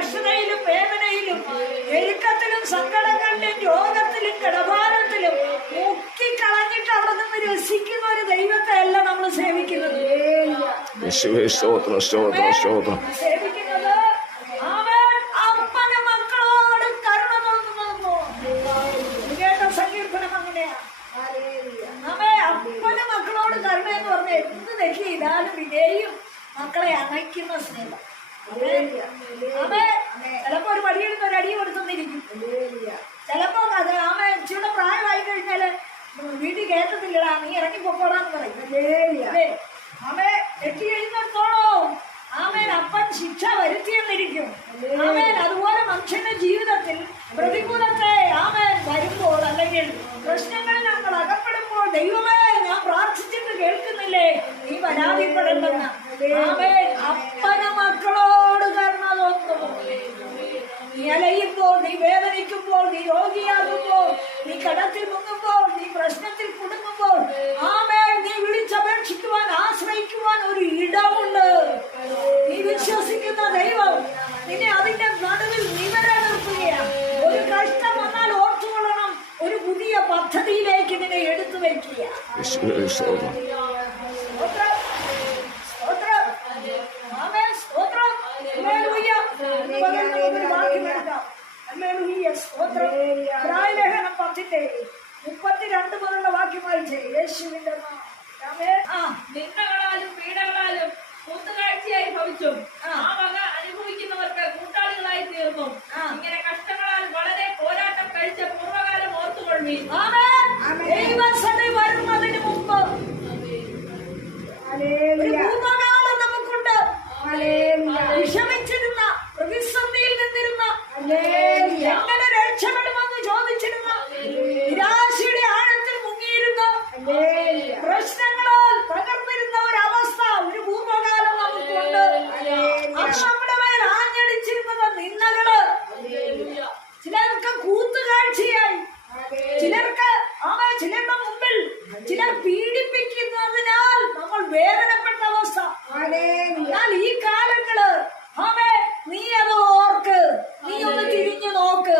കഷ്ടതയിലും വേദനയിലും ഞെരുക്കത്തിലും സങ്കടങ്ങളിലും രോഗത്തിലും കിടഭാരത്തിലും മുക്കിക്കളഞ്ഞിട്ട് അവിടെ നിന്ന് രസിക്കുന്ന ഒരു ദൈവത്തെ അല്ല നമ്മൾ സേവിക്കുന്നത്. സേവിക്കുന്നത് അപ്പന മക്കളോട് കരുണ തോന്നുന്നു. കേട്ട സങ്കീർത്തനം അങ്ങനെയാ. അപ്പന മക്കളോട് കരുണ എന്ന് പറഞ്ഞ എന്ത് തെറ്റ് ചെയ്താലും വിജയും മക്കളെ അണയ്ക്കുന്ന സ്നേഹം. ചിലപ്പോ ഒരു വടിയെടുത്ത് ഒരു അടി കൊടുത്തെന്നിരിക്കും. ചിലപ്പോ അത് ഇച്ചിരി പ്രായമായി കഴിഞ്ഞാല് വീട്ടിൽ കയറ്റത്തില്ലടാ, നീ ഇറങ്ങി പൊക്കോടാന്ന് പറയും. തെറ്റി കഴിയുന്നിടത്തോളം അപ്പൻ ശിക്ഷ വരുത്തിയെന്നിരിക്കും. അതുപോലെ മനുഷ്യന്റെ ജീവിതത്തിൽ പ്രതികൂലത്തെ വരുമ്പോൾ അല്ലെങ്കിൽ പ്രശ്നങ്ങളിൽ നമ്മൾ അകപ്പെടുമ്പോൾ ദൈവമേ ഞാൻ പ്രാർത്ഥിച്ചിട്ട് കേൾക്കുന്നില്ലേ, നീ പരാതിപ്പെടേണ്ടെന്ന് അപ്പന മക്കളോട് കരുണ തോന്നുന്നു. നീ അലയുമ്പോൾ, നീ വേദനിക്കുമ്പോൾ, നീ രോഗിയാകുമ്പോൾ, നീ കടത്തിൽ മുങ്ങുമ്പോൾ, നീ പ്രശ്നത്തിൽ കുടുങ്ങുമ്പോൾ നീ വിളിച്ചപേക്ഷിക്കുവാൻ ആശ്രയിക്കുവാൻ ഒരു ഇടമുണ്ട്. നീ വിശ്വസിക്കുന്ന ദൈവം നിന്നെ അതിന്റെ നടുവിൽ നിവരെ നിർത്തുകയാണ്. ഒരു കഷ്ടം വന്നാൽ ഓർത്തുകൊള്ളണം, ഒരു പുതിയ പദ്ധതിയിലേക്ക് നിന്നെ എടുത്തു വയ്ക്കുക. ലേഖനം 10:32 മുതലുള്ള വാക്യം വായിച്ചേ. യേശുവിന്റെ നിന്ദകളാലും പീഡകളാലും കൂത്തുകാഴ്ചയായി ഭവിച്ചും ആ വക അനുഭവിക്കുന്നവർക്ക് കൂട്ടാളികളായി തീർന്നു. ഇങ്ങനെ കഷ്ടങ്ങളാൽ വളരെ പോരാട്ടം കഴിച്ച പൂർവ്വകാലം ഓർത്തുകൊള്ളുവീൻ. വരുന്നതിന് മുമ്പ് പൂർവ്വകാലം നമുക്കുണ്ട്. വിഷമിച്ചിരുന്ന, പ്രതിസന്ധിയിൽ നിന്നിരുന്ന, എങ്ങനെ രക്ഷപ്പെടുമെന്ന് ചോദിച്ചിരുന്ന, നിരാശയുടെ ആഴത്തിൽ മുങ്ങിയിരുന്ന, പ്രശ്നങ്ങളാൽ തകർന്നിരുന്ന ഒരവസ്ഥ, ഒരു പൂർവ്വകാലം നമുക്കുണ്ട്. നമ്മുടെ മേൽ ആഞ്ഞടിച്ചിരുന്നത് നിന്ദകള്, ചിലർക്ക് കൂത്തുകാഴ്ചയായി, ചിലർക്ക് ചിലരുടെ മുമ്പിൽ ചിലർ പീഡിപ്പിക്കുന്നതിനാൽ നമ്മൾ വേദനപ്പെട്ട അവസ്ഥ. എന്നാൽ ഈ കാലങ്ങള് നീ അത് ഓർക്ക്, നീ ഒന്ന് തിരിഞ്ഞു നോക്ക്.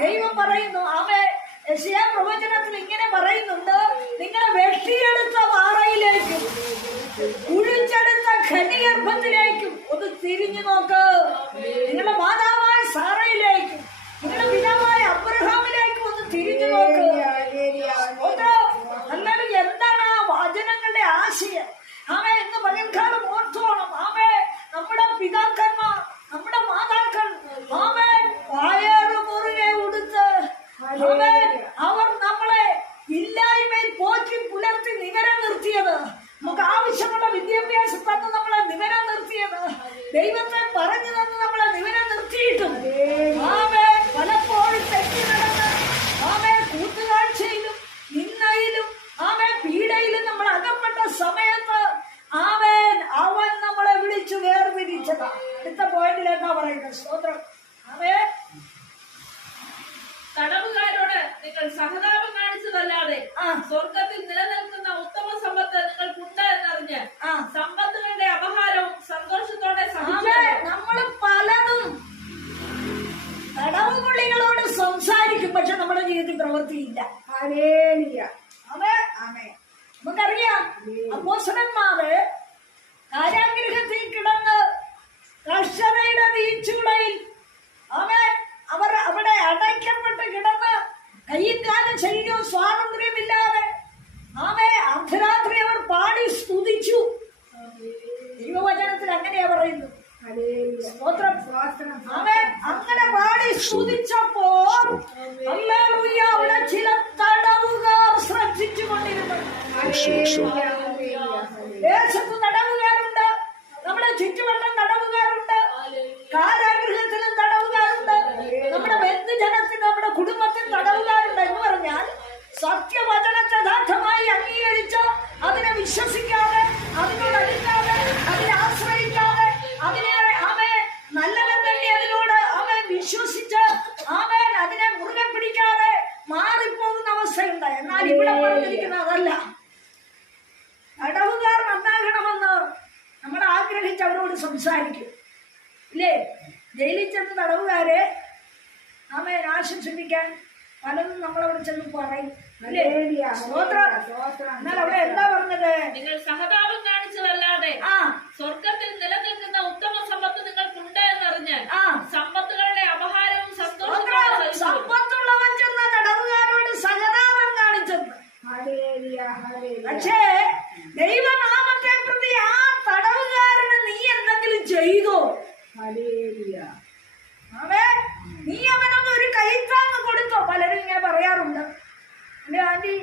ദൈവം പറയുന്നു, യെശയ്യാ പ്രവചനത്തിൽ ഇങ്ങനെ പറയുന്നുണ്ട്, നിങ്ങളെ വെട്ടിയെടുത്ത പാറയിലേക്കും കുഴിച്ചെടുത്ത ഖനിഗർഭത്തിലേക്കും ഒന്ന് തിരിഞ്ഞു നോക്ക്. നിങ്ങളുടെ മാതാവായ സാറയിലേക്കും നിങ്ങളുടെ പിതാവായ അബ്രഹാമിലേക്കും ഒന്ന് തിരിഞ്ഞു നോക്ക്. എന്നാലും എന്താണ് ആ വചനങ്ങളുടെ ആശയം? എന്ന് പകൽക്കാലം ഓർത്തോണം. നമ്മുടെ പിതാക്കന്മാർ, നമ്മുടെ മാതാക്കൾ വയറുമുറിയെ ഉടുത്ത് അവർ നമ്മളെ ഇല്ലായ്മയിൽ പോറ്റി പുലർത്തി നിവരം നിർത്തിയത്, നമുക്ക് ആവശ്യമുള്ള വിദ്യാഭ്യാസം തന്ന് നമ്മളെ നിവരം നിർത്തിയത്, ദൈവത്തെ പറഞ്ഞു തന്ന് നമ്മളെ നിവരം നിർത്തിയിട്ടും പലപ്പോഴും തെറ്റി നടന്ന് കൂട്ടുകാഴ്ചയിലും നിന്നയിലും പീഡയിലും നമ്മൾ അകപ്പെട്ട സമയത്ത് അവൻ നമ്മളെ വിളിച്ചു വേർതിരിച്ചതാ. അടുത്ത പോയിന്റിലേക്കാ പറയുന്നത്. സ്തോത്രം. തടവുകാരോട് നിങ്ങൾ സഹതാപം കാണിച്ചതല്ലാതെ സ്വർഗത്തിൽ നിലനിൽക്കുന്ന ഉത്തമ സമ്പത്ത് നിങ്ങൾക്കുണ്ട് എന്നറിഞ്ഞ് സമ്പത്തുകളുടെ അപഹാരവും സന്തോഷത്തോടെ നമ്മൾ പലതും തടവുപുള്ളികളോട് സംസാരിക്കും, പക്ഷെ നമ്മുടെ ജീവിതത്തിൽ പ്രവൃത്തിയില്ല. നമുക്കറിയാം, അപ്പോസ്തലന്മാര് കാരാഗൃഹത്തിൽ കിടന്ന് കർഷകരുടെ വീഴ്ചകളിൽ അവർ അവിടെ അടയ്ക്കപ്പെട്ട് കിടന്ന് കയ്യും കാലും ശരീരവും സ്വാതന്ത്ര്യമില്ലാതെ അർദ്ധരാത്രി അവർ പാടി സ്തുതിച്ചു. ദൈവവചനത്തിൽ അങ്ങനെയാ പറയുന്നു. അങ്ങനെ പാടി സ്തുതിച്ചപ്പോൾ അവിടെ ചില തടവുകാർ ശ്രദ്ധിച്ചുകൊണ്ടിരുന്നു. ദേശത്ത് തടവുകാരുണ്ട്, നമ്മുടെ ചുറ്റുവട്ടം തടവുകാരുണ്ട്, കാരാഗൃഹത്തിലും തടവുകാരുണ്ട്, നമ്മുടെ ബന്ധുജനത്തിന്, നമ്മുടെ കുടുംബത്തിൽ തടവുകാരുണ്ട്. എന്ന് പറഞ്ഞാൽ സത്യവചനത്തെ യഥാർത്ഥമായി അംഗീകരിച്ച് അതിനെ വിശ്വസിക്കാതെ, അതിനോട് അടുക്കാതെ, അതിനെ ആശ്രയിക്കാതെ, അതിനെ നല്ലതെന്ന് അതിനോട് വിശ്വസിച്ച് അതിനെ മുറുകെ പിടിക്കാതെ മാറിപ്പോകുന്ന അവസ്ഥയുണ്ട്. എന്നാൽ ഇവിടെ പറഞ്ഞിരിക്കുന്ന അതല്ല. തടവുകാർ നന്നാകണമെന്ന് നമ്മൾ ആഗ്രഹിച്ച് അവരോട് സംസാരിക്കും, ഇല്ലേ? ജയിലിൽ ചെന്ന് തടവുകാരെ നമ്മെ ആശ്വസിപ്പിക്കാൻ പലതും നമ്മളവിടെ ചെന്ന് പറയും. സ്തോത്രം. എന്നാൽ അവിടെ എന്താ പറഞ്ഞത്? നിങ്ങൾ സഹതാപം കാണിച്ചതല്ലാതെ സ്വർഗത്തിൽ നിലനിൽക്കുന്ന ഉത്തമ സമ്പത്ത് നിങ്ങൾക്കുണ്ട് എന്നറിഞ്ഞ് സമ്പത്തുകളുടെ അപഹാരവും സന്തോഷവും സമ്പത്തുള്ളവൻ ചെന്ന തടവുകാരോട് സഹതാപം കാണിച്ചത്. പക്ഷേ ദൈവനാമത്തെ പ്രതി ആ തടവുകാരന് നീ എന്തെങ്കിലും ചെയ്തോ? നീ അവനൊന്ന് ഒരു കൈത്താങ്ങ് കൊടുത്തോ? പലരും ഇങ്ങനെ പറയാറുണ്ട്, എന്റെ ആന്റി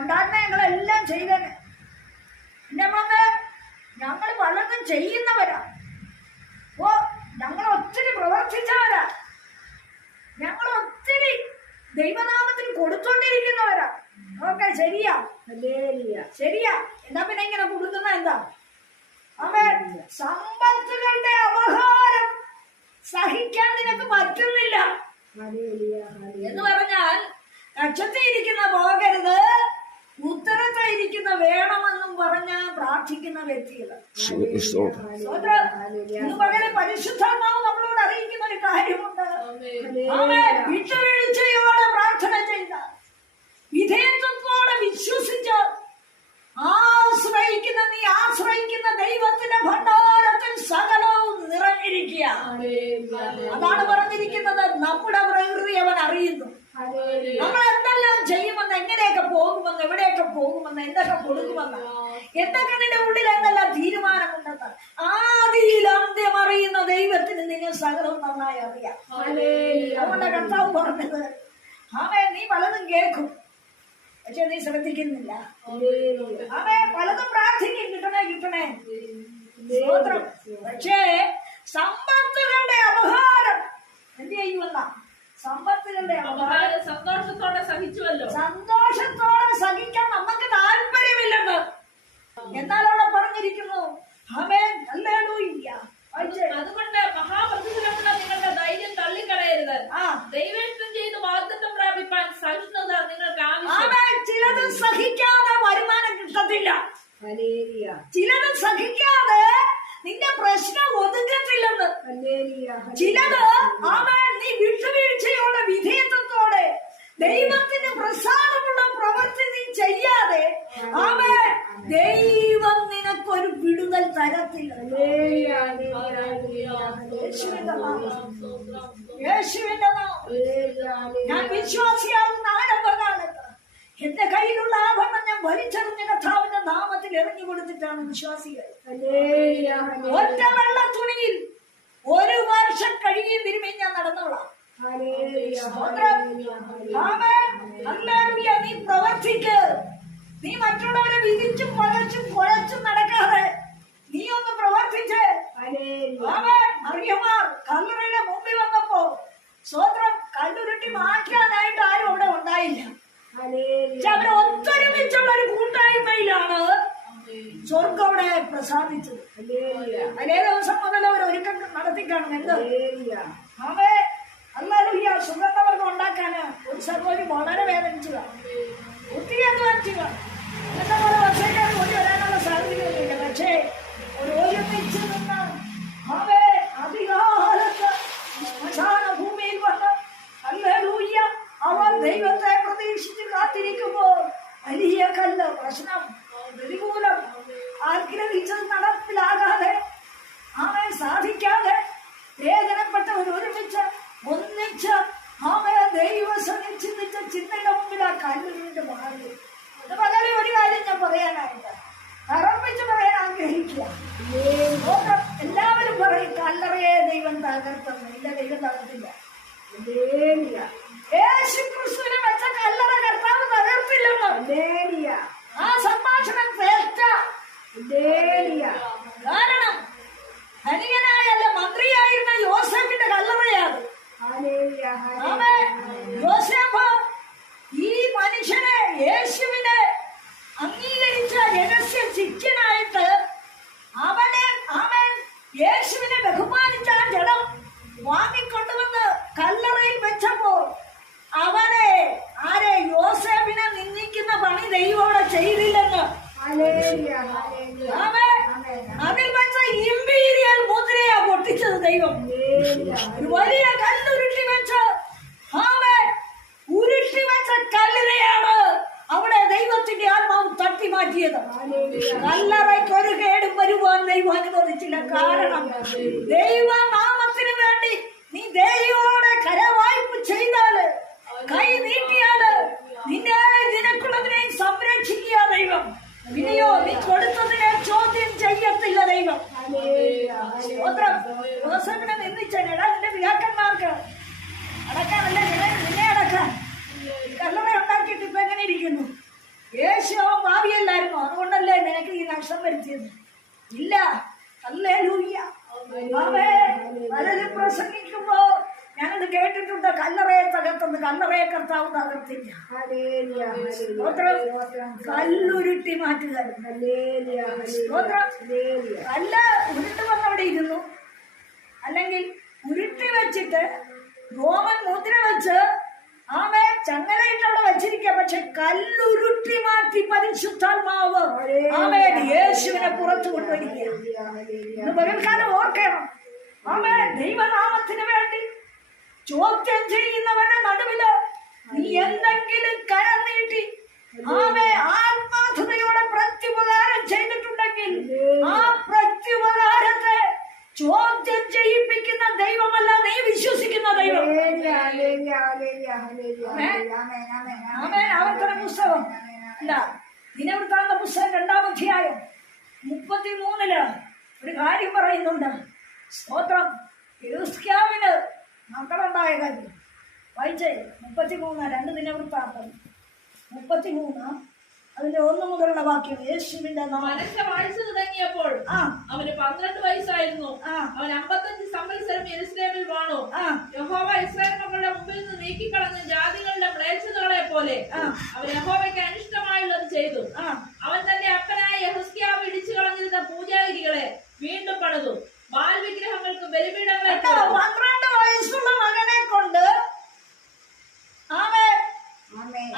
ഉണ്ടായിരുന്ന ഞങ്ങളെല്ലാം ചെയ്തേനെ. എന്റെ മകൻ ഞങ്ങൾ പലതും ചെയ്യുന്നവരാ, ഞങ്ങൾ ഒത്തിരി പ്രവർത്തിച്ചവരാ, ഞങ്ങൾ ഒത്തിരി ദൈവനാമത്തിൽ കൊടുത്തോണ്ടിരിക്കുന്നവരാ. ഓക്കെ, ശരിയാ ശരിയാ. എന്നാ പിന്നെ ഇങ്ങനെ കൊടുക്കുന്ന എന്താ? അവൻ സമ്പത്തുകളുടെ അപഹാരം സഹിക്കാൻ നിനക്ക് പറ്റുന്നില്ല എന്ന് പറഞ്ഞാൽ കക്ഷത്തിയിരിക്കുന്ന പോകരുത്, ഉത്തരത്തിരിക്കുന്ന വേണമെന്നും പറഞ്ഞ പ്രാർത്ഥിക്കുന്ന വ്യക്തികൾ. ഇന്ന് പകരം പരിശുദ്ധാത്മാവ് നമ്മളോട് അറിയിക്കുന്ന ഒരു കാര്യമുണ്ട്. അവൻ വിട്ടുവീഴ്ചയോടെ പ്രാർത്ഥന ചെയ്ത, വിധേയത്വത്തോടെ വിശ്വസിച്ച, നീ ആശ്രയിക്കുന്ന ദൈവത്തിന്റെ ഭണ്ഡാരത്തിൽ സകലവും നിറഞ്ഞിരിക്കുക. അതാണ് പറഞ്ഞിരിക്കുന്നത്. നമ്മുടെ പ്രകൃതി അവൻ അറിയുന്നു. നമ്മൾ എന്തെല്ലാം ചെയ്യുമെന്ന്, എങ്ങനെയൊക്കെ പോകുമെന്ന്, എവിടെയൊക്കെ പോകുമെന്ന്, എന്തൊക്കെ കൊടുക്കുമെന്ന്, എന്തൊക്കെ നിന്റെ ഉള്ളിൽ എന്തെല്ലാം തീരുമാനമുണ്ടെന്ന് ആദിയിൽ അന്ത്യം അറിയുന്ന ദൈവത്തിന് നിങ്ങൾ സകലവും നന്നായി അറിയാം. അതുകൊണ്ട് കർത്താവ് പറഞ്ഞത്, നീ പലതും കേൾക്കും, പക്ഷെ നീ ശ്രദ്ധിക്കുന്നില്ല. പലതും പ്രാർത്ഥിക്കും, കിട്ടണേ. പക്ഷേ സമ്പത്തുകളുടെ അപഹാരം എന്ത് ചെയ്യുമെന്ന? സമ്പത്തുകളുടെ അപഹാരം സന്തോഷത്തോടെ സഹിച്ചുവല്ലോ. സന്തോഷത്തോടെ സഹിക്കാൻ നമുക്ക് താല്പര്യമില്ലെന്ന്. എന്നാൽ അവിടെ പറഞ്ഞിരിക്കുന്നു, അതുകൊണ്ട് മഹാപ്രതിഫലമുള്ള നിങ്ങളുടെ ധൈര്യം തള്ളിക്കളയരുത്. ദൈവേഷ്ടം ചെയ്ത് വാഗ്ദത്തം പ്രാപിപ്പാൻ സഹിഷ്ണുത നിങ്ങൾക്ക് ആവശ്യം. ചിലത് സഹിക്കാതെ വരുമാനം കിട്ടത്തില്ല, ചിലത് സഹിക്കാതെ നിന്റെ പ്രശ്നം ഒതുക്കത്തില്ലെന്ന്, ചിലത് നീ വിട്ടുവീഴ്ചയോടെ വിധേയത്വത്തോടെ ദൈവത്തിന് പ്രസാദമുള്ള പ്രവൃത്തി നീ ചെയ്യാതെ ദൈവം നിനക്കൊരു വിടുതൽ തരത്തില്ല. യേശുവിന്റെ നാമം. ഞാൻ വിശ്വാസിയാകുന്ന ആരംഭകാലത്ത് എന്റെ കയ്യിലുള്ള ആഭരണം ഞാൻ വലിച്ചെറിഞ്ഞ കർത്താവിന്റെ നാമത്തിൽ എറിഞ്ഞു കൊടുത്തിട്ടാണ് വിശ്വാസികൾ. ഒറ്റ വെള്ള തുണിയിൽ 1 വർഷം കഴിയും തിരുമേനി ഞാൻ നടന്നോളാം. നീ പ്രവർത്തിക്ക്. നീ മറ്റുള്ളവരെ വിധിച്ചും കുഴച്ചും നടക്കാതെ നീ ഒന്ന് പ്രവർത്തിച്ച്. അറിയമാർ കല്ലറയുടെ മുമ്പിൽ വന്നപ്പോ സ്വത്രം കല്ലുരുട്ടി മാറ്റാനായിട്ട് ആരും അവിടെ ഉണ്ടായില്ല. പക്ഷെ അവരെ ഒത്തൊരുമിച്ചുള്ള ഒരു കൂട്ടായ്മയിലാണ് സ്വർഗം അവിടെ പ്രസാദിച്ചത്. അതേ ദിവസം മുതൽ അവർ ഒരുക്കം നടത്തി കാണും. എന്ത് സുഗന്ധവർഗം ഉണ്ടാക്കാന് ഒരു സഹോദരി വളരെ വേദനിച്ചതാണ്, ഒത്തിരി അധ്വാനിച്ചതാണ്. ഇന്നത്തെ പോലെ വർഷക്കാർ ഓടി വരാനുള്ള സാഹചര്യമൊന്നുമില്ല. പക്ഷേ ഒരുമിച്ച് നിന്ന് അധികാലത്ത് ശ്മശാന ഭൂമിയിൽ വന്ന് ഹല്ലേലൂയ അവർ ദൈവത്തെ പ്രതീക്ഷിച്ച് കാത്തിരിക്കുമ്പോൾ വലിയ കല്ല് പ്രശ്നം പ്രതികൂലം ആഗ്രഹിച്ചത് നടപ്പിലാകാതെ സാധിക്കാതെ വേദനപ്പെട്ടവർ ഒരുമിച്ച് ഒന്നിച്ച് ദൈവസനെ ചിന്തിച്ച ചിന്തയുടെ മുമ്പിൽ ആ കല്ലുകൊണ്ട് മാറി. അത് പകരം ഒരു കാര്യം ഞാൻ പറയാനായിട്ട് തറപ്പിച്ച് പറയാൻ ആഗ്രഹിക്കുക. എല്ലാവരും പറയും കല്ലറയെ ദൈവം തകർത്തെന്ന്. ഇല്ല, ദൈവം തകർത്തില്ല. യേശുക്രിസ്തുവിനെ വെച്ച കല്ലറ കർത്താവ് തകർത്തില്ലെന്ന്. ആ സംഭാഷണം കാരണം ധനികനായല്ല മന്ത്രിയായിരുന്ന യോസേഫിന്റെ കല്ലറയാണ്. യോസേഫ് ഈ മനുഷ്യനെ യേശുവിനെ അംഗീകരിച്ച രഹസ്യ ശിഷ്യനായിട്ട് അവൻ യേശുവിനെ ബഹുമാനിച്ച ആ ജഡം വാങ്ങിക്കൊണ്ടുവന്ന് കല്ലറയിൽ വെച്ചപ്പോൾ യോസേഫിനെ നിന്ദിക്കുന്ന പണി ദൈവം അവിടെ ചെയ്തില്ലെന്ന്. അതിൽ വെച്ച ഇമ്പീരിയൽ മുദ്രയാ പൊട്ടിച്ചത് ദൈവം. ഒരു വലിയ കല്ലുരുട്ടി വെച്ച് ഉരുട്ടി വെച്ച കല്ലിനെയാണ് അവിടെ ദൈവത്തിന്റെ ആത്മാവ് തട്ടി മാറ്റിയത്. കല്ലറയ്ക്ക് ഒരു കേടും വരുവാൻ ദൈവം അനുവദിച്ചില്ല. കാരണം ദൈവനാമത്തിന് വേണ്ടി നീ ദൈവത്തോടെ കരവായ്പ ചെയ്താല്, കൈ നീട്ടിയാല് നിനക്കുള്ളതിനെ സംരക്ഷിക്കുക ദൈവം. പിന്നെയോ നീ കൊടുത്തതിനെ ചോദ്യം ചെയ്യത്തില്ല ദൈവം. യോസേഫിനെ നിന്ദിച്ചേടാ നിന്റെ പിതാക്കന്മാർക്ക് അടക്കാനല്ലേ നിന്നെ അടക്കാൻ. കല്ലറ ഉണ്ടാക്കിയിട്ട് ഇപ്പൊ എങ്ങനെ ഇരിക്കുന്നു? യേശു അവൻ ഭാവിയല്ലായിരുന്നു, അതുകൊണ്ടല്ലേ നിനക്ക് ഈ നഷ്ടം വരുത്തിയത്? ഇല്ല. ഹല്ലേലൂയ. പലരും പ്രസംഗിക്കുമ്പോ ഞാനത് കേട്ടിട്ടുണ്ട്, കല്ലറയെ തകർത്തുന്നു. കല്ലറയെ കർത്താവ് തകർത്തില്ല. കല്ലുരുട്ടി മാറ്റുക. കല്ല് ഉരുട്ട് വന്നവിടെ ഇരുന്നു, അല്ലെങ്കിൽ ഉരുട്ടി വെച്ചിട്ട് റോമൻ മുദ്ര വെച്ച് ചങ്ങലയിട്ട് അവിടെ വെച്ചിരിക്കുക. പക്ഷെ കല്ലുരുട്ടി മാറ്റി പരിശുദ്ധാത്മാവ് യേശുവിനെ പുറത്തു കൊണ്ടുവരിക. പകൽക്കാലം ഓർക്കണം, ദൈവനാമത്തിന് വേണ്ടി ചോദ്യം ചെയ്യുന്നവരുടെ നടുവില് നീ എന്തെങ്കിലും കരം നീട്ടി ആത്മാർത്ഥതയോടെ പ്രത്യുപകാരം ചെയ്തിട്ടുണ്ടെങ്കിൽ ആ പ്രത്യുപകാരത്തെ ചോദ്യം ചെയ്യിപ്പിക്കുന്ന ദൈവമല്ല നീ വിശ്വസിക്കുന്ന ദൈവം. ആവർത്തന പുസ്തകം അല്ല, ദിനവൃത്താന്ത പുസ്തകം 2-ാം അധ്യായം 33 ഒരു കാര്യം പറയുന്നുണ്ട്. സ്തോത്രം. ഹിസ്കിയാവിന് മക്കളുണ്ടായ കാര്യം വായിച്ചേ. 33 2 ദിനവൃത്താന്തം 33 അതിന്റെ 1 മുതലുള്ള വാക്യം. യേശുവിന്റെ മനസ്സിലെ വാഴ്ച തുടങ്ങിയപ്പോൾ അവന് 12 വയസ്സായിരുന്നു. അവൻ 55 സംവത്സരം യെരൂശലേമിൽ വാണു. യഹോവ ഇസ്രായേൽ മക്കളുടെ മുമ്പിൽ നിന്ന് നീക്കിക്കളഞ്ഞ ജാതികളുടെ മ്ലേച്ഛതകളെ പോലെ അവൻ യഹോവയ്ക്ക് അനിഷ്ടമായുള്ളത് ചെയ്തു. അവൻ തന്റെ അപ്പനായ യെഹിസ്കിയാവ് ഇടിച്ചു കളഞ്ഞിരുന്ന പൂജാഗിരികളെ വീണ്ടും പണിതു. ബാൽ വിഗ്രഹങ്ങൾക്ക് ബലിപീഠങ്ങളെ 12 വയസ്സുള്ള മകനെ കൊണ്ട്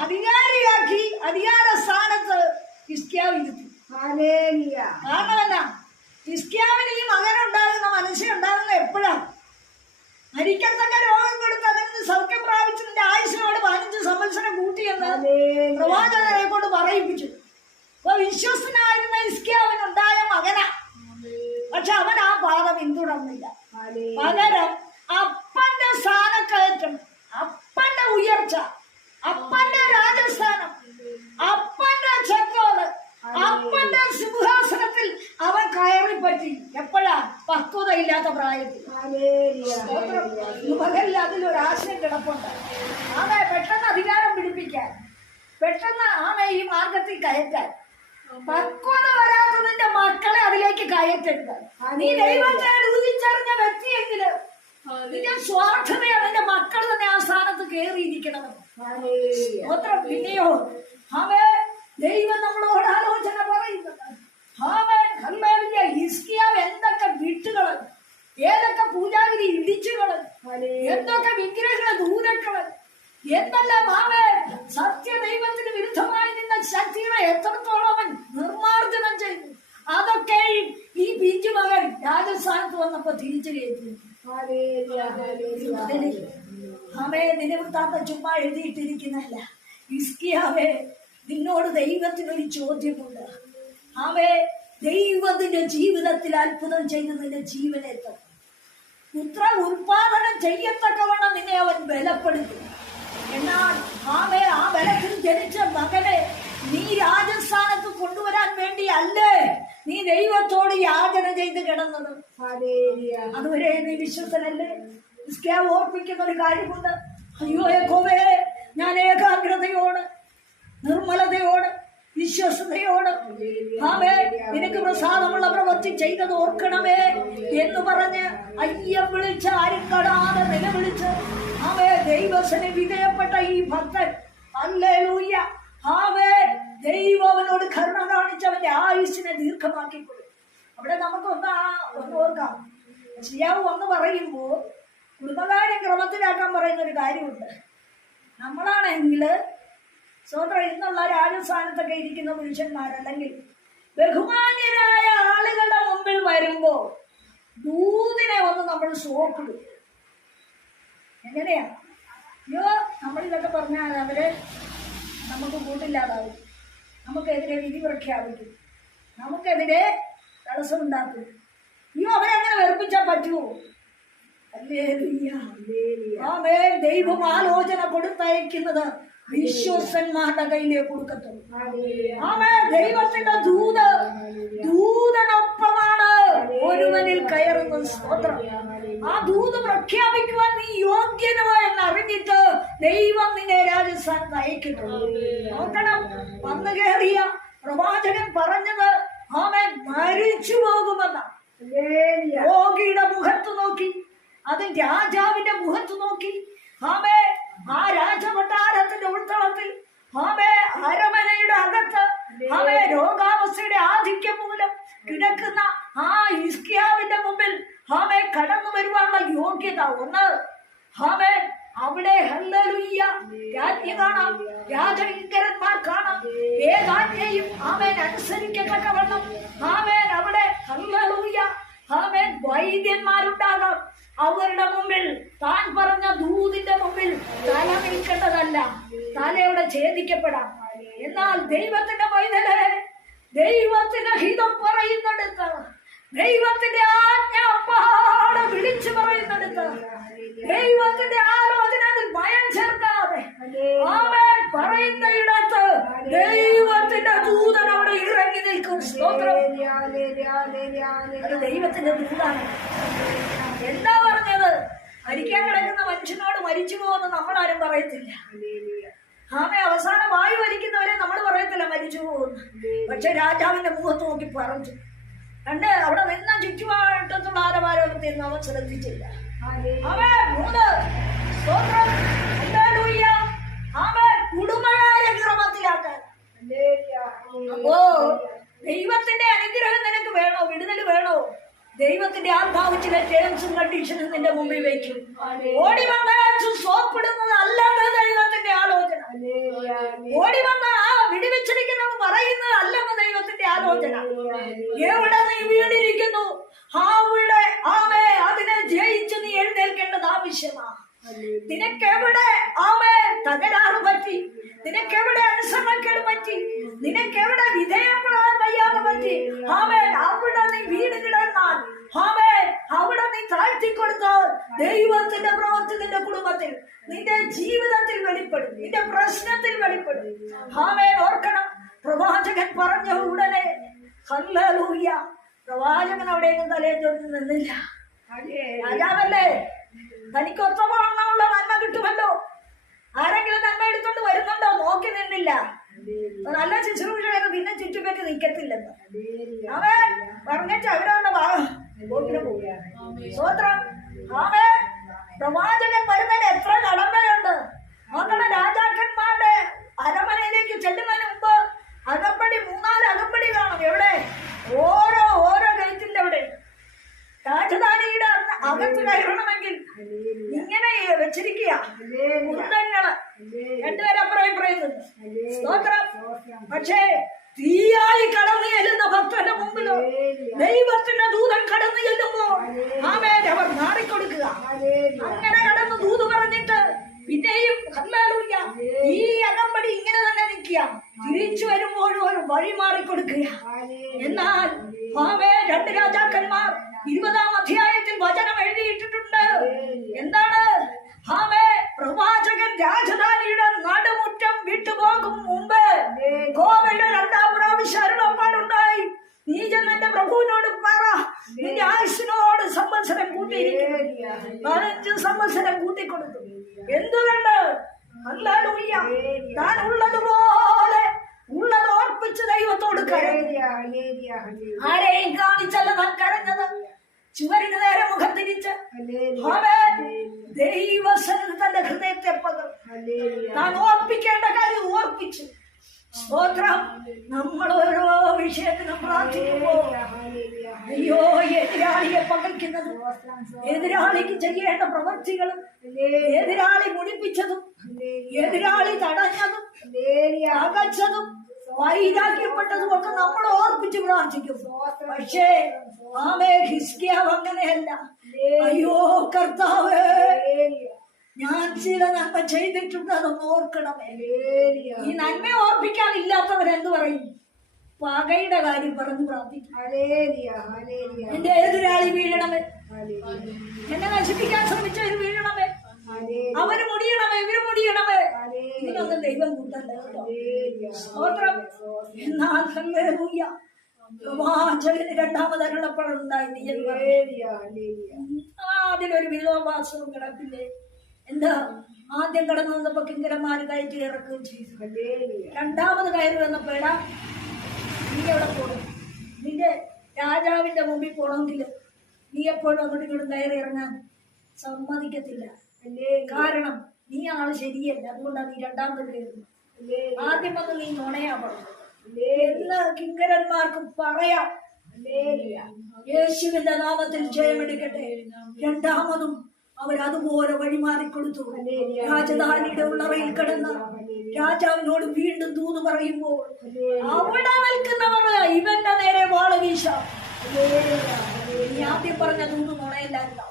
അധികാരിയാക്കി അധികാര സ്ഥാനത്ത് ഹിസ്കിയാവ് ഇരുത്തി. കാരണം എന്നാ? ഹിസ്കിയാവിന് ഈ മകനുണ്ടാകുന്ന മനസ്സുണ്ടാകുന്ന എപ്പോഴാണ്? മരിക്കത്തക്ക രോഗം കൊടുത്ത് അതിൽ നിന്ന് സൗഖ്യം പ്രാപിച്ചതിന്റെ ആയുസിനോട് 15 സംവത്സരം കൂട്ടിയെന്ന് പ്രവാചകനെ കൊണ്ട് പറയിപ്പിച്ചു. അപ്പൊ വിശ്വസ്തനായിരുന്ന ഹിസ്കിയാവിനുണ്ടായ മകനാ. പക്ഷെ അവൻ ആ പാത പിന്തുടർന്നില്ല. പകരം അപ്പന്റെ സ്ഥാനക്കയറ്റം, അപ്പന്റെ ഉയർച്ച, അപ്പന്റെ രാജസ്ഥാനം, അപ്പന്റെ ചെക്കോട്, അപ്പന്റെ സിംഹാസനത്തിൽ അവൻ കയറിപ്പറ്റി. എപ്പോഴാ? പക്വതയില്ലാത്ത പ്രായത്തിൽ. പകലിൽ അതിലൊരു ആശയം കിടപ്പുണ്ട്. പെട്ടെന്ന് അധികാരം പിടിപ്പിക്കാൻ, പെട്ടെന്ന് ഈ മാർഗത്തിൽ കയറ്റാൻ. പക്വത വരാത്തതിന്റെ മക്കളെ അതിലേക്ക് കയറ്റരുത്. നീ ദൈവത്തെ രുചിച്ചറിഞ്ഞ വ്യക്തിയെങ്കില് നിന്റെ സ്വാർത്ഥതയാണ് നിന്റെ മക്കൾ തന്നെ ആ സ്ഥാനത്ത് കയറിയിരിക്കണമെന്ന്. പിന്നെയോ ദൈവം നമ്മളോട് ആലോചന പറയുന്നത്. ഹിസ്കിയാവ് എന്തൊക്കെ വിട്ടുകളൻ, ഏതൊക്കെ പൂജാഗിരി ഇടിച്ചുകളൻ, എന്തൊക്കെ വിഗ്രഹങ്ങളെ ദൂരക്കളൻ, എന്തെല്ലാം സത്യ ദൈവത്തിന് വിരുദ്ധമായി നിന്ന ശക്തികളെ എത്രത്തോളം അവൻ നിർമാർജനം ചെയ്തു. അതൊക്കെയും ഈ പിഞ്ചു മകൻ രാജസ്ഥാനത്ത് വന്നപ്പോ തിരിച്ചു കയറ്റി. ദിനവൃത്താന്തം ചുമ്മാ എഴുതിയിട്ടിരിക്കുന്നല്ല. ഹിസ്കിയാവേ, നിന്നോട് ദൈവത്തിനൊരു ചോദ്യമുണ്ട്. ദൈവത്തിന്റെ ജീവിതത്തിൽ അത്ഭുതം ചെയ്ത് നിന്റെ ജീവനെ തന്നു. പുത്ര ഉത്പാദനം ചെയ്യത്തക്കവണ്ണം നിന്നെ അവൻ ബലപ്പെടുത്തി. എന്നാൽ ആ ബലത്തിൽ ജനിച്ച മകനെ നീ രാജസ്ഥാനത്ത് കൊണ്ടുവരാൻ വേണ്ടി അല്ലേ നീ ദൈവത്തോട് യാചന ചെയ്ത് കിടന്നത്? അതുവരെ നീ വിശ്വസനല്ലേ? ഹിസ്കിയാവ് ഓർപ്പിക്കുന്ന ഒരു കാര്യമുണ്ട്. അയ്യോ യഹോവേ, ഞാൻ ഏകാഗ്രതയോട്, നിർമ്മലതയോട്, വിശ്വസതയോട് നിനക്ക് പ്രസാദമുള്ള പ്രവൃത്തി ചെയ്തത് ഓർക്കണമേ എന്ന് പറഞ്ഞ് അയ്യം വിളിച്ച് ആരും കടാതെ നിലവിളിച്ച് ദൈവത്തിന് വിധേയപ്പെട്ട ഈ ഭക്തൻ ഹല്ലേലൂയ, ദൈവം അവനോട് കരുണ കാണിച്ചവന്റെ ആയുസ്സിനെ ദീർഘമാക്കി കൊടുക്കും. അവിടെ നമുക്ക് ഒന്ന് ഓർക്കാം. ഹിസ്കിയാവ് ഒന്ന് പറയുമ്പോൾ കുടുംബകാര്യം ക്രമത്തിലാക്കാൻ പറയുന്ന ഒരു കാര്യമുണ്ട്. നമ്മളാണെങ്കിൽ സ്വതന്ത്ര ഇന്നുള്ള രാജസ്ഥാനത്തൊക്കെ ഇരിക്കുന്ന പുരുഷന്മാരല്ലെങ്കിൽ ബഹുമാന്യരായ ആളുകളുടെ മുമ്പിൽ വരുമ്പോ ദൂതിനെ ഒന്ന് നമ്മൾ സോപ്പിടും. എങ്ങനെയാ? അയ്യോ, നമ്മളിതൊക്കെ പറഞ്ഞാൽ അവര് നമുക്ക് കൂട്ടില്ലാതാവും, നമുക്കെതിരെ വിധി പ്രഖ്യാപിക്കും, നമുക്കെതിരെ തടസ്സമുണ്ടാക്കും. അയ്യോ, അവരങ്ങനെ വെറുപ്പിച്ചാൽ പറ്റുമോ? ആമേൻ. ദൈവം ആലോചന കൊടുത്തയക്കുന്നത് വിശ്വസന്മാരുടെ കയ്യിലേക്ക് കൊടുക്കത്തുള്ളൂ. ആമേൻ. ദൈവത്തിന്റെ ദൂതനൊപ്പമാണ് ഒരുവനിൽ കയറുന്നത്. സ്തോത്രം. ആ ദൂത് പ്രഖ്യാപിക്കുവാൻ നീ യോഗ്യനോ എന്നറിഞ്ഞിട്ട് ദൈവം നിന്നെ രാജസ്ഥാനത്ത് അയക്കുന്നു. നോക്കണം, വന്നു കയറിയ പ്രവാചകൻ പറഞ്ഞത് ആമേൻ മരിച്ചു പോകുമെന്ന. രോഗിയുടെ മുഖത്ത് നോക്കി, അത് രാജാവിന്റെ മുഖത്ത് നോക്കി. ആമേ, ആ രാജകൊട്ടാരത്തിന്റെ ഉൾത്തളത്തിൽ, ആമേ, അരമനയുടെ അകത്ത്, ആമേ, രോഗാവസ്ഥയുടെ ആധിക്യം മൂലം കിടക്കുന്ന ആ ഹിസ്കിയാവിന്റെ മുമ്പിൽ ആമേ കടന്നു വരുവാനുള്ള യോഗ്യത ഒന്ന്. ആമേ, അവിടെ ഹല്ലേലൂയ രാജ്ഞി കാണാം, രാജകിങ്കരന്മാർ കാണാം. ഏകാജ്ഞയും ആമേൻ അനുസരിക്കത്തക്കവണ്ണം ആമേൻ അവിടെ ഹല്ലേലൂയ ആമേൻ വൈദ്യന്മാരുണ്ടാകാം. അവരുടെ മുമ്പിൽ താൻ പറഞ്ഞ ദൂതിന്റെ മുമ്പിൽ തല നിൽക്കേണ്ടതല്ല, തലയോടെ ഛേദിക്കപ്പെടാം. എന്നാൽ ദൈവത്തിന്റെ പൈതലെ, ദൈവത്തിന്റെ ഹിതം പറയുന്നിടത്ത്, ദൈവത്തിന്റെ ആജ്ഞ അപ്പാടെ വിളിച്ചു പറയുന്നിടത്ത്, ദൈവത്തിന്റെ ആലോചന ഭയം ചേർക്കാതെ ആമേൻ പറയുന്ന ഇടത്ത് ദൈവത്തിന്റെ ദൂതൻ അവിടെ ഇറങ്ങി നിൽക്കും. സ്തോത്രം. അത് ദൈവത്തിന്റെ ദൂതാണ്. എന്താ പറഞ്ഞത്? മരിക്കാൻ കിടക്കുന്ന മനുഷ്യനോട് മരിച്ചു പോകുമെന്ന് നമ്മളാരും പറയത്തില്ല. ആമേ, അവസാനം വായു വലിക്കുന്നവരെ നമ്മൾ പറയത്തില്ല മരിച്ചു പോകുന്നു. പക്ഷെ രാജാവിന്റെ മുഖത്ത് നോക്കി പറഞ്ഞു. കണ്ട് അവിടെ നിന്ന ചുറ്റുപാട്ടത്തുള്ള ആരവാരോഗത്തിൽ അവൻ ശ്രദ്ധിച്ചില്ല. ആമേ. 3 സ്തോത്രം. ഹല്ലേലൂയ. ആമേ, കുടുംബകാര്യ ക്രമത്തിലാക്കാൻ. അപ്പോ ദൈവത്തിന്റെ അനുഗ്രഹം നിനക്ക് വേണോ? വിടുതൽ വേണോ? ദൈവത്തിന്റെ ആത്മാവ് ചില ടേംസും കണ്ടീഷനും നിന്റെ മുമ്പിൽ വയ്ക്കും. ഓടി വന്ന സോപ്പിടുന്നത് അല്ലെന്ന് ദൈവത്തിന്റെ ആലോചന. ഓടി വന്ന ആ വിടിവെച്ചിരിക്കുന്നത് പറയുന്നത് അല്ലെന്ന് ദൈവത്തിന്റെ ആലോചന. എവിടെ നീ വീണിരിക്കുന്നു അവിടെ ആമേ അതിനെ ജയിച്ച് നീ എഴുന്നേൽക്കേണ്ടത് ആവശ്യമാണ്. നിനക്കെവിടെ ആമേ തകരാറ് പറ്റി, നിനക്കെവിടെ അനുസരണക്കേട് പറ്റി, നിനക്കെവിടെ വിധേയപ്പെടാൻ വയ്യാതെ പറ്റി, ആമേ അവിടെ നീ വീട് കിടന്നാൽ, ആമേ അവിടെ നീ താഴ്ത്തിക്കൊടുത്താൽ ദൈവത്തിന്റെ പ്രവൃത്തി നിന്റെ കുടുംബത്തിൽ, നിന്റെ ജീവിതത്തിൽ വെളിപ്പെടും, നിന്റെ പ്രശ്നത്തിൽ വെളിപ്പെടും. ആമേ. ഓർക്കണം, പ്രവാചകൻ പറഞ്ഞ ഉടനെ ഹല്ലേലൂയ, പ്രവാചകൻ അവിടെയൊന്നും തലയിൽ ചൊല്ലി നിന്നില്ല. രാജാവല്ലേ, തനിക്ക് ഒത്തവണ്ണമുള്ള നന്മ കിട്ടുമല്ലോ, ആരെങ്കിലും നന്മ എടുത്തോണ്ട് വരുന്നുണ്ടോ നോക്കി നിന്നില്ല. നല്ല ശുശ്രൂഷകർ പിന്നെ ചുറ്റുപറ്റി നിൽക്കത്തില്ലെന്ന് അവൻ പറഞ്ഞിട്ട് അവരവരുടെ ബോട്ടിന് പോവുകയാണ്. സ്വോത്രം. ആമേ. പ്രവാചകൻ വരുന്നതിന് എത്ര കടമ്പയുണ്ട് നോക്കണം. രാജാക്കന്മാരുടെ അരമനയിലേക്ക് ചെല്ലുന്നതിന് മുമ്പ് അകമ്പടി 3-4 അകമ്പടി കാണും. എവിടെ? ഓരോ ഗേറ്റിന്റെ അവിടെ. രാജധാനിയുടെ അകത്ത് കയറണമെങ്കിൽ ഇങ്ങനെ വെച്ചിരിക്കുക കുന്തങ്ങള്, 2 പേരപ്പുറം പറയുന്നുണ്ട്. സ്തോത്രം. പക്ഷേ തീയായി കടന്നു ചെല്ലുന്ന ഭക്തന്റെ മുമ്പിലോ ദൈവത്തിന്റെ ദൂതൻ കടന്നു ചെല്ലുമ്പോ ആമേൻ അവർ മാറിക്കൊടുക്കുക. അങ്ങനെ കടന്ന് ദൂത് പറഞ്ഞിട്ട് പിന്നെയും ഹല്ലേലൂയ ഈ അകമ്പടി ഇങ്ങനെ തന്നെ നിൽക്കുക. തിരിച്ചു വരുമ്പോഴും ഒരു വഴി മാറിക്കൊടുക്കുക. എന്നാൽ ആമേൻ 2 രാജാക്കന്മാർ 20-ാം അധ്യായത്തിൽ വചനം എഴുതിയിട്ടിട്ടുണ്ട്. എന്താണ്? ആമേ, പ്രവാചകൻ രാജധാനിയുടെ നടുമുറ്റം വിട്ടുപോകും മുമ്പ് കോവയുടെ 2-ാം പ്രാവശ്യം അരുളപ്പാടുണ്ടായി. നീ ചെന്നെ പ്രഭുവിനോട് പറ, നിന്റെ ആയുസിനോട് സംവത്സരം കൂട്ടിയിരിക്കും. 15 സംവത്സരം കൂട്ടിക്കൊടുത്തു. എന്തുകൊണ്ട്? ഹല്ലേലൂയ. താൻ ഉള്ളതുപോലെ ഉള്ളത് ഓർപ്പിച്ച് ദൈവത്തോട് കരഞ്ഞു. ആരെയും കാണിച്ചല്ല താൻ കരഞ്ഞത്. ചുവരിന് നേരെ മുഖം തിരിച്ച് ദൈവസന്നിധി തന്റെ ഹൃദയത്തെ താൻ ഓർപ്പിക്കേണ്ട കാര്യം ഓർപ്പിച്ചു. സ്തോത്രം. നമ്മൾ ഓരോ വിഷയത്തിനും പ്രാർത്ഥിക്കുമ്പോ അയ്യോ എതിരാളിയെ പകയ്ക്കുന്നതും എതിരാളിക്ക് ചെയ്യേണ്ട പ്രവൃത്തികളും എതിരാളി മുടിപ്പിച്ചതും എതിരാളി തടഞ്ഞതും അകച്ചതും വൈരാഗ്യപ്പെട്ടതും ഒക്കെ നമ്മൾ ഓർപ്പിച്ച് പ്രാർത്ഥിക്കും. പക്ഷേ ആമേ ഹിസ്കിയാവ് അങ്ങനെയല്ല. അയ്യോ കർത്താവേ, ഞാൻ ചില നന്മ ചെയ്തിട്ടുണ്ട്, അതൊന്ന് ഓർക്കണമേ. ഈ നന്മ ഓർപ്പിക്കാനില്ലാത്തവരെന്ത് പറയും? പകയുടെ കാര്യം പറഞ്ഞു പ്രാർത്ഥിക്കും. എന്റെ എതിരാളി വീഴണമേ, എന്നെ നശിപ്പിക്കാൻ ശ്രമിച്ചവര് വീഴണമേ, അവര് മുടിയണമേ, ഇവര് മുടിയണമേ. ഇതിനൊന്നും ദൈവം കൂട്ടല്ല കേട്ടോ. സ്തോത്രം. എന്നാൽ ഹല്ലേലൂയ, പ്രവാചകന് രണ്ടാമതരുളപ്പെടുണ്ടായി നീ എന്ന് പറഞ്ഞു. അതിലൊരു വിരോധാഭാസവും കിടപ്പില്ലേ? എന്താ? ആദ്യം കടന്നു വന്നപ്പോ കിങ്കരന്മാര് കയറ്റി ഇറക്കുകയും ചെയ്തു. രണ്ടാമത് കയറി വന്നപ്പോഴാ നീ എവിടെ പോകണം? നിന്റെ രാജാവിന്റെ മുമ്പിൽ പോകണമെങ്കിൽ നീ എപ്പോഴും അങ്ങോട്ട് ഇങ്ങോട്ടും കയറി ഇറങ്ങാൻ സമ്മതിക്കത്തില്ല. കാരണം നീ ആള് ശരിയല്ല, അതുകൊണ്ടാണ് നീ രണ്ടാമത് കയറുന്നത്. ആദ്യം വന്ന് നീ നുണയാ പറഞ്ഞത് എന്ന് കിങ്കരന്മാർക്ക് പറയാം. യേശുവിന്റെ നാമത്തിൽ ജയമെടുക്കട്ടെ. രണ്ടാമതും അവരതുപോലെ വഴിമാറിക്കൊടുത്തു. രാജധാനിയുടെ ഉള്ളറയിൽ കിടന്ന് രാജാവിനോട് വീണ്ടും ദൂത് പറയുമ്പോൾ അവിടെ നിൽക്കുന്നവർ ഇവന്റെ നേരെ വാള് വീശാം. നീ ആദ്യം പറഞ്ഞ ദൂത് നുണയല്ലായിരുന്നു.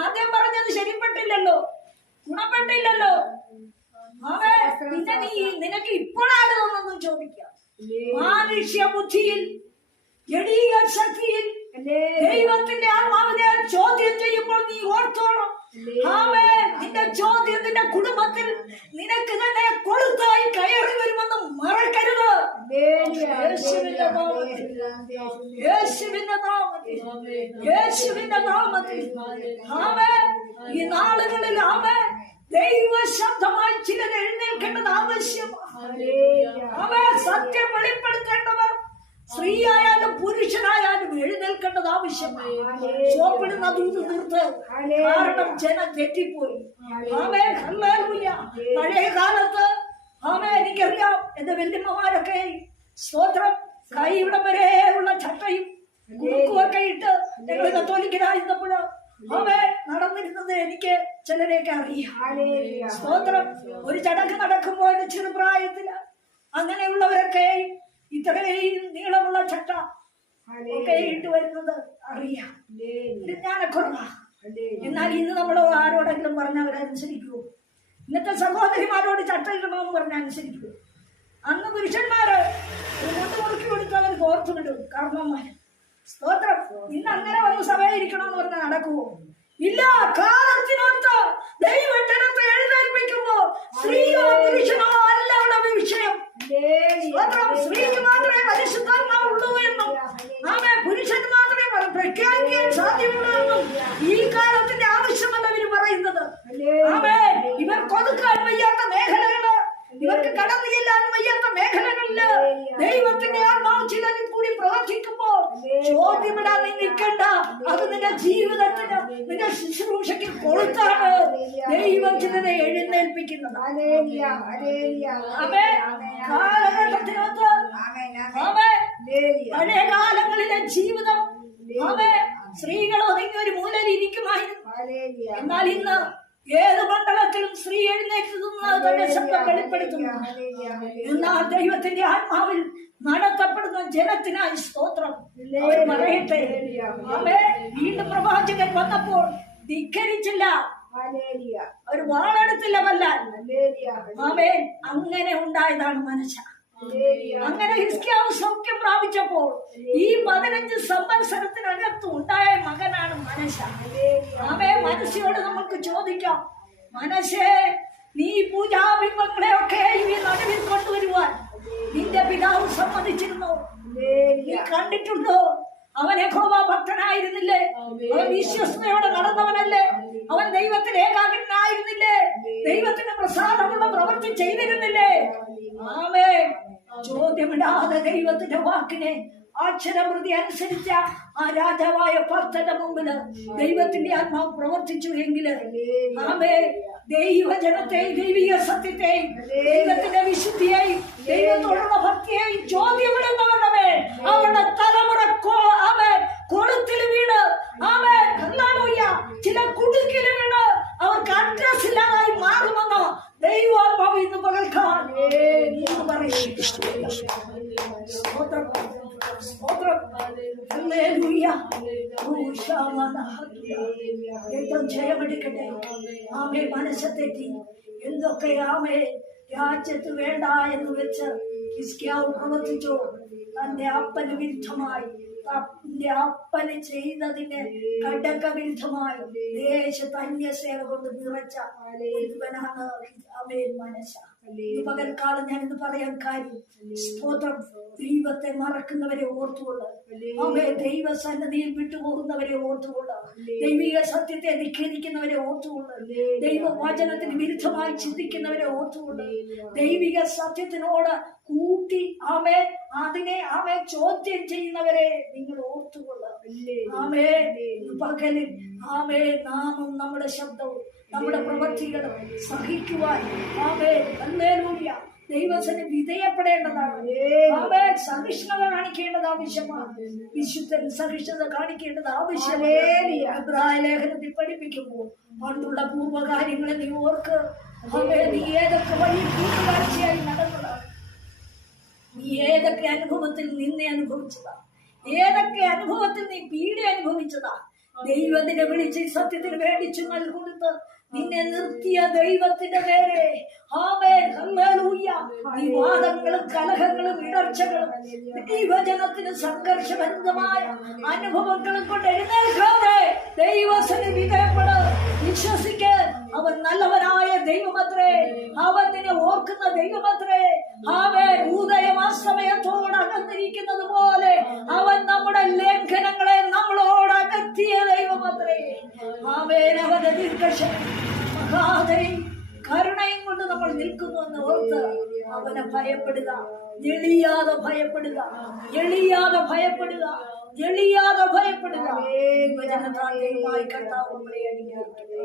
ആദ്യം പറഞ്ഞത് ശരിപ്പെട്ടില്ലല്ലോ, ഗുണപ്പെട്ടില്ലല്ലോ. പിന്നെ നിനക്ക് ഇപ്പോഴാണ് തോന്നുന്നു ചോദിക്കാം. മാനുഷ്യ ബുദ്ധിയിൽ, ജഡീക ശക്തിയിൽ ദൈവത്തിന്റെ ആത്മാവിനെ ചോദ്യം ചെയ്യുമ്പോൾ നീ ഓർത്തോണം. നിന്റെ ചോദ്യം നിന്റെ കുടുംബത്തിൽ നിനക്ക് തന്നെ കൊളുത്തായി കയറി വരുമെന്ന് മറക്കരുത്. യേശുവിന്റെ നാമത്തിൽ ഈ നാളുകളിൽ ദൈവ ശബ്ദമായി ചിലത് എഴുന്നേൽക്കേണ്ടത് ആവശ്യമാണ്. സത്യം വെളിപ്പെടുത്തേണ്ടവർ സ്ത്രീയായാലും പുരുഷനായാലും എഴുന്നേൽക്കേണ്ടത് ആവശ്യമായി. ചോപ്പിടുന്ന ദൂത് നിർത്ത്, കാരണം ജനം തെറ്റിപ്പോയി. പഴയ കാലത്ത് എനിക്കറിയാം, എന്റെ വല്യമ്മമാരൊക്കെ സ്തോത്രം കൈയുടെ വരെ ഉള്ള ചട്ടയും കുറുക്കുമൊക്കെ ഇട്ട് ഞങ്ങൾ കത്തോലിക്കരായിരുന്നപ്പോൾ നടന്നിരുന്നത് എനിക്ക് ചിലരെയൊക്കെ അറിയാം. സ്തോത്രം. ഒരു ചടങ്ങ് നടക്കുമ്പോൾ ചെറുപ്രായത്തില് അങ്ങനെയുള്ളവരൊക്കെ ഇത്രയും നീളമുള്ള ചട്ട ഒക്കെ ഇട്ട് വരുന്നത് അറിയാം. ജ്ഞാനക്കുറവാ. എന്നാൽ ഇന്ന് നമ്മൾ ആരോടെങ്കിലും പറഞ്ഞാൽ അവരനുസരിക്കുവോ? ഇന്നത്തെ സഹോദരിമാരോട് ചട്ട ഇടണമെന്ന് പറഞ്ഞാൽ അനുസരിക്കുവോ? അന്ന് പുരുഷന്മാര് മുണ്ട് മുറുക്കി കൊടുത്ത് അവർ കോർത്തു വിടും കാരണവന്മാര്. സ്തോത്രം. ഇന്ന് അങ്ങനെ വന്ന് സഭയിൽ ഇരിക്കണമെന്ന് പറഞ്ഞാൽ നടക്കുവോ? ഇല്ല. കാലത്തിനൊത്ത് ദൈവജനത്തെ എഴുന്നേൽപ്പിക്കുമ്പോ സ്ത്രീയോ പുരുഷനോ അല്ല അവിടെ വിഷയം. സ്ത്രീക്ക് മാത്രമേ പരിശുദ്ധാത്മാവുള്ളൂ എന്നും പുരുഷൻ മാത്രമേ പ്രഖ്യാപിക്കാൻ സാധ്യമുള്ളൂ എന്നും ഈ കാലത്തിന്റെ ആവശ്യമല്ല ഇവര് പറയുന്നത്. ഇവർ കൊതുക്കാൻ വയ്യാത്ത മേഖലകള്, ഇവർക്ക് കടന്നു ചെല്ലാൻ വയ്യാത്ത മേഖലകളില് ദൈവത്തിന്റെ ആത്മാവ് ചിലരിൽ കൂടി പ്രവർത്തിക്കുമ്പോൾ ചോദ്യമിടാൻ നീ നിൽക്കണ്ട. അത് നിന്റെ ജീവിതത്തിന്, നിന്റെ ശുശ്രൂഷയ്ക്ക് കൊളുത്താണ് ദൈവം ചിലരെ എഴുന്നേൽപ്പിക്കുന്നത്. കാലഘട്ടത്തിനൊത്ത് പഴയ കാലങ്ങളിലെ ജീവിതം സ്ത്രീകൾ ഒതുങ്ങി ഒരു മൂലയിൽ ഇരിക്കുമായിരുന്നു. എന്നാൽ ഇന്ന് ഏത് മണ്ഡലത്തിലും സ്ത്രീ എഴുന്നേറ്റ് ശബ്ദം വെളിപ്പെടുത്തുന്നു. എന്നാൽ ദൈവത്തിന്റെ ആത്മാവിൽ നടത്തപ്പെടുന്ന ജനത്തിനായി സ്തോത്രം. അവർ പറയട്ടെ, വീണ്ടും പ്രവാചകൻ വന്നപ്പോൾ ധിക്കരിച്ചില്ല, അവർ വാളെടുത്തില്ല കൊല്ലാൻ. അങ്ങനെ ഉണ്ടായതാണ് മനസ്സ. അങ്ങനെ ഹിസ്കിയാവ് സൗഖ്യം പ്രാപിച്ചപ്പോൾ ഈ 15 സംവത്സരത്തിനകത്ത് ഉണ്ടായ മകനാണ് മനസ്സ. മനസ്സിനോട് നമുക്ക് ചോദിക്കാം, മനസ്സേ, നീ പൂജാബിംബങ്ങളെയൊക്കെ ഈ നടുവിൽ കൊണ്ടുവരുവാൻ നിന്റെ പിതാവ് സമ്മതിച്ചിരുന്നോ? നീ കണ്ടിട്ടുണ്ടോ? അവൻ യഹോവ ഭക്തനായിരുന്നില്ലേ? അവൻ വിശ്വസ്തയോടെ നടന്നവനല്ലേ? അവൻ ദൈവത്തിൽ ഏകാഗ്രനായിരുന്നില്ലേ? ദൈവത്തിന് പ്രസാദമുള്ള പ്രവൃത്തി ചെയ്തിരുന്നില്ലേ? ചോദ്യമിടാതെ ദൈവത്തിന്റെ വാക്കിനെ അക്ഷരപ്രതി അനുസരിച്ച ആ രാജാവായ ഭക്തന്റെ മുമ്പില് ദൈവത്തിന്റെ ആത്മാവ് പ്രവർത്തിച്ചു എങ്കില് ദൈവജനത്തെയും ദൈവിക സത്യത്തെയും ദൈവത്തിന്റെ വിശുദ്ധിയെയും ദൈവത്തോടുള്ള ഭക്തിയെയും ചോദ്യമിടുന്നവരുടെ മേൽ അവരുടെ തലമുറ കൊളുത്തിൽ വീണ് ചില കുടുക്കിൽ വീണ് അവർക്ക് അഡ്രസ് ഇല്ലാതായി മാറുമെന്ന് ദൈവാത്മാവ് ഇന്ന് പകൽക്കാൻ പറയും. സ്തോത്രം. ഹല്ലേലൂയ. ഏറ്റവും ജയമെടുക്കട്ടെ. ആമേ മനസ്സെത്തി എന്തൊക്കെ ആമേ രാജ്യത്ത് വേണ്ട എന്ന് വെച്ച് ഹിസ്കിയാവ് പ്രവർത്തിച്ചു. തന്റെ അപ്പന് വിരുദ്ധമായി, തന്റെ അപ്പന് ചെയ്തതിന് ഘടക വിരുദ്ധമായി ദേശത്ത് അന്യസേവ കൊണ്ട് നിറച്ച ഒരുവനാണ് ആമേൻ മനസ്സ. ഈ പകൽക്കാലം ഞാനിത് പറയാൻ കാര്യം, സ്തോത്രം, ദൈവത്തെ മറക്കുന്നവരെ ഓർത്തുകൊണ്ട്, ആമേ ദൈവസന്നിധിയിൽ വിട്ടുപോകുന്നവരെ ഓർത്തുകൊണ്ട്, ദൈവിക സത്യത്തെ ധിഖരിക്കുന്നവരെ ഓർത്തുകൊണ്ട്, ദൈവവചനത്തിന് വിരുദ്ധമായി ചിന്തിക്കുന്നവരെ ഓർത്തുകൊണ്ട്, ദൈവിക സത്യത്തിനോട് കൂട്ടി അതിനെ ചോദ്യം ചെയ്യുന്നവരെ നിങ്ങൾ ഓർത്തുകൊള്ളുക. ആമേ പകലിൽ നാമും നമ്മുടെ ശബ്ദവും നമ്മുടെ പ്രവൃത്തികളും സഹിക്കുവാൻ ഹല്ലേലൂയ ദൈവത്തിന് വിധേയപ്പെടേണ്ടതാണ്. സഹിഷ്ണുത കാണിക്കേണ്ടത് ആവശ്യമാണ്. വിശുദ്ധൻ സഹിഷ്ണുത കാണിക്കേണ്ടത് ആവശ്യമേ. എബ്രായ ലേഖനത്തിൽ പഠിപ്പിക്കുമ്പോൾ പണ്ടുള്ള പൂർവ്വകാര്യങ്ങളെ നീ ഓർക്ക്. നീ ഏതൊക്കെ വഴി കൂട്ടുകാഴ്ചയായി നടന്നതാണ്, നീ ഏതൊക്കെ അനുഭവത്തിൽ നിന്നെ അനുഭവിച്ചതാ, ഏതൊക്കെ അനുഭവത്തിൽ നീ പീഡ അനുഭവിച്ചതാ. ദൈവത്തിനെ വിളിച്ച് സത്യത്തിന് മേടിച്ചു നൽകൊടുത്ത് നിന്നെ നിർത്തിയ ദൈവത്തിന്റെ പേരെ വിവാദങ്ങളും കലഹങ്ങളും ഇടർച്ചകളും ദൈവജനത്തിന് സംഘർഷബന്ധമായ അനുഭവങ്ങളും കൊണ്ട് എഴുന്നേൽക്കാതെ ദൈവത്തിന് വിധേയപ്പെട്. വിശ്വസിക്ക്, അവൻ നല്ലവനായ ദൈവമത്രേ, അവൻ നിന്നെ ഓർക്കുന്ന ദൈവമത്രേ. ഉദയമാസമയത്തോട് അകന്നിരിക്കുന്നത് പോലെ അവൻ നമ്മുടെ ലംഘനങ്ങളെ നമ്മളോട് അകറ്റിയ ദൈവമത്രേ. അവന്റെ ദീർഘക്ഷമയും കരുണയും കൊണ്ട് നമ്മൾ നിൽക്കുന്നു എന്ന് ഓർത്ത് അവനെ ഭയപ്പെടുക. എളിയാതെ ഭയപ്പെടുക, എളിയാതെ ഭയപ്പെടുക, എളിയാതെ ഭയപ്പെടുക. കർത്താവ് നമ്മളെ അനുഗ്രഹിക്കട്ടെ.